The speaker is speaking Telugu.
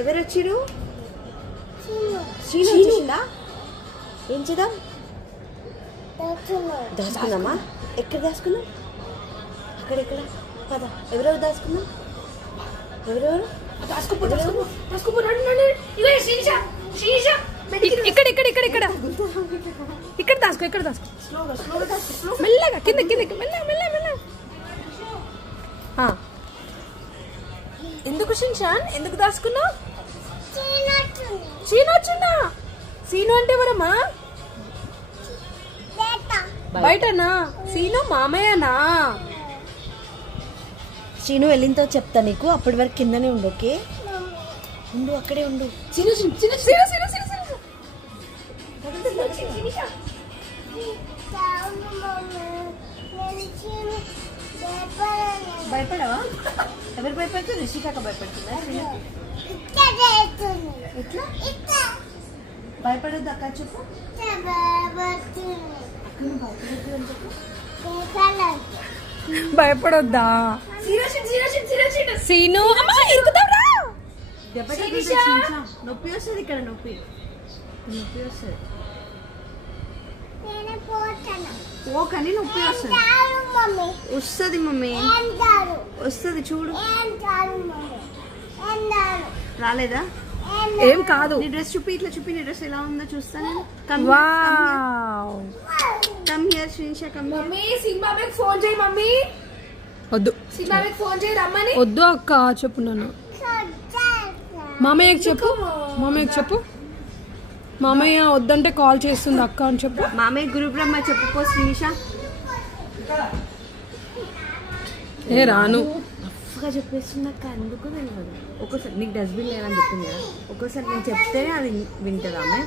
ఎవరు వచ్చిరు? శ్రీను వచ్చిందా? ఏం చేద్దాం? దాచుకుందామా? ఎక్కడ దాచుకుందాం? అక్కడెక్కడ? పద. ఎవరెవరు దాచుకుందాం? ఎవరెవరు? ఇక్కడ దాసుకో, ఇక్కడ దాసుకో. మెల్లగా కిందకి మెల్లగా. ఎందుకు షిన్షాన్ ఎందుకు దాచుకున్నావు? సీను వచ్చిందా? సీను అంటే ఎవరమ్మా? బయటనా? సీను మామయ్యనా? శ్రీను వెళ్ళింతో చెప్తా నీకు. అప్పటి వరకు కిందనే ఉండు. ఓకే, ఉండు, అక్కడే ఉండు. భయపడవా? ఎవరు భయపడుతుంది? రిషికాక భయపడుతుందా? ఎట్లా భయపడద్దు అక్క? చెప్పు. భయపడొద్దా? సీను నొప్పి వస్తుంది. ఇక్కడ నొప్పి వస్తుంది. పోకని నొప్పి వస్తుంది. వస్తుంది మమ్మీ, వస్తుంది. చూడు, రాలేదా? ఏం కాదు. నీ డ్రెస్ చూపి, ఇట్లా చూపి. నీ డ్రెస్ ఎలా ఉందో చూస్తాను. Come here Srinisha, come here. సింబాబేకి ఫోన్ చేయి మమ్మీ. వద్దు, సింబాబేకి ఫోన్ చేయి రమ్మని. వద్దు అక్క, చెప్పు. నన్ను మామయ్యకి చెప్పు. మామయ్య వద్దంటే కాల్ చేస్తుంది అక్క అని చెప్పు. మామయ్య గురు బ్రహ్మ చెప్పుకో శ్రీనిషా. ఏ రాను రఫ్గా చెప్పేస్తున్నాక ఎందుకు తెలియదు. ఒక్కోసారి నీకు డస్ట్బిన్ లేదని చెప్పింది కదా, ఒక్కోసారి నేను చెప్తేనే అది వింటదా ఆమె.